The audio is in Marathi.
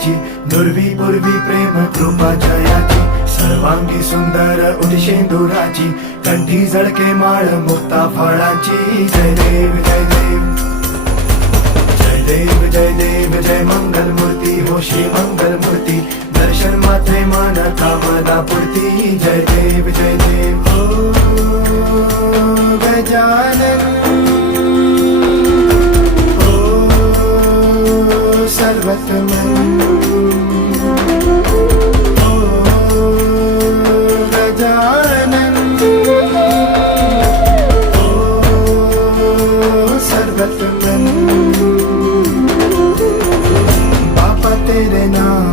जयाची, नुरवी पूर्वी प्रेम कृपा जयाची, सर्वांगी सुंदर उदिशेंदुराची, कंठी जळके माळ मुक्ता फळाची. जय देव जय देव जय देव जय देव जय मंगल मूर्ती हो श्री मंगल मूर्ती, दर्शन मात्रे मन कामना पूर्ती. जय देव जय देव ओ गजानन ओ सर्वतमन ओ गजानन ओ सर्वतमन. बापा तेरे नाम